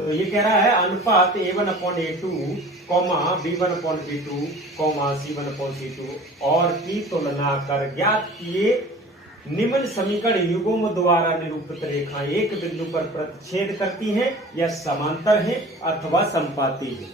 तो ये कह रहा है अनुपात A1/A2 comma B1/B2 comma C1/C2 और की तुलना कर ज्ञात किए निम्न समीकरण युग्म द्वारा निरूपित रेखा एक बिंदु पर प्रतिच्छेद करती हैं या समांतर हैं अथवा संपाती हैं।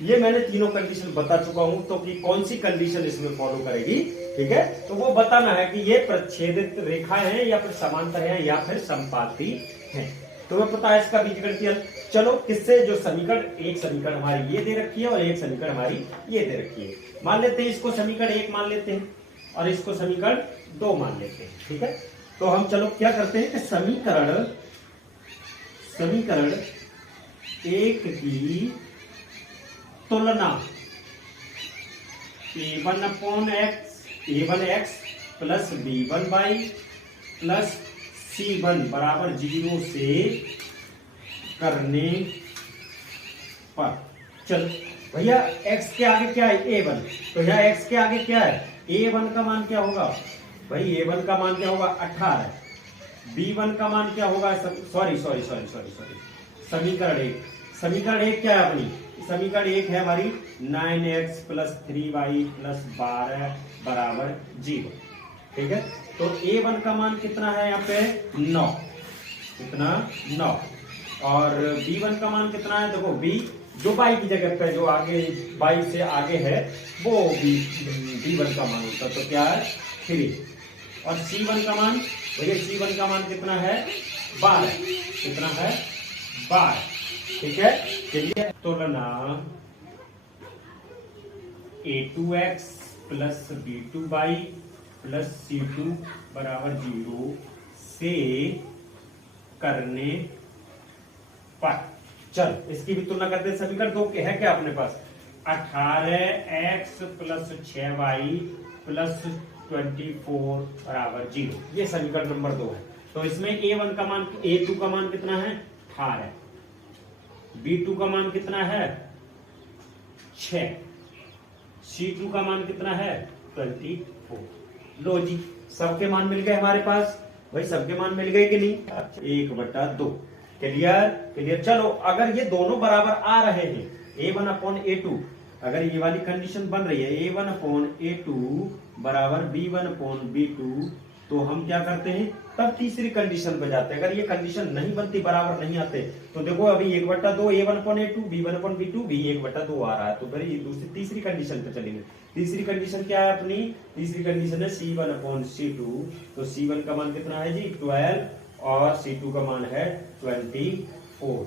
ये मैंने तीनों कंडीशन बता चुका हूं, तो कि कौन सी कंडीशन इसमें फॉलो करेगी, ठीक है। तो वो बताना है कि ये प्रतिच्छेदित रेखा है या फिर समांतर है या फिर संपाती है। तो मैं पता है इसका बीजगणितीय। चलो किससे, जो समीकरण, एक समीकरण हमारी ये दे रखी है और एक समीकरण हमारी ये दे रखी है। मान लेते हैं इसको समीकरण 1 मान लेते हैं और इसको समीकरण 2 मान लेते हैं, ठीक है। तो हम चलो क्या करते हैं कि समीकरण 1 की तुलना a1x plus b1y plus c1 बराबर 0 से करने पर, चल भैया x के आगे क्या है, a1, तो यहाँ x के आगे क्या है, a1 का मान क्या होगा भाई, a1 का मान क्या होगा 18, b1 का मान क्या होगा, सॉरी समीकरण 1 क्या है अपनी, समीकरण 1 है हमारी 9x प्लस 3y प्लस 12 बराबर 0, ठीक है। तो a1 का मान कितना है यहाँ पे 9, कितना 9, और b1 का मान कितना है, देखो b जो y की जगह पे जो आगे y से आगे है वो b1 का मान होता है, तो क्या है 3, और c1 का मान, भैया c1 का मान कितना है 12, कितना है 12, ठीक है। चलिए तुलना a2x plus b2y plus c2 बराबर 0 से करने पर, चल इसकी भी तुलना करते हैं। समीकरण 2 के है क्या अपने पास, 18x प्लस 6y प्लस 24 बराबर 0, ये समीकरण नंबर 2 है। तो इसमें a1 का मान, a2 का मान कितना है 18, b2 का मान कितना है 6, c2 का मान कितना है 24। लो जी, सबके मान मिल गए हमारे पास, भाई सबके मान मिल गए कि नहीं, 1/2, क्लियर। चलो अगर ये दोनों बराबर आ रहे हैं, a1/a2, अगर ये वाली कंडीशन बन रही है a1/a2 बराबर b1/b2, तो हम क्या करते हैं, तब तीसरी कंडीशन पे जाते हैं। अगर ये कंडीशन नहीं बनती, बराबर नहीं आते, तो देखो अभी 1/2 a1/a2 b1/b2 भी 1/2 आ रहा है, तो फिर दूसरी तीसरी कंडीशन पे चलेंगे। तीसरी कंडीशन क्या है अपनी, तीसरी कंडीशन है c1/c2, तो c1 का मान कितना है जी 12 और c2 का मान है 24।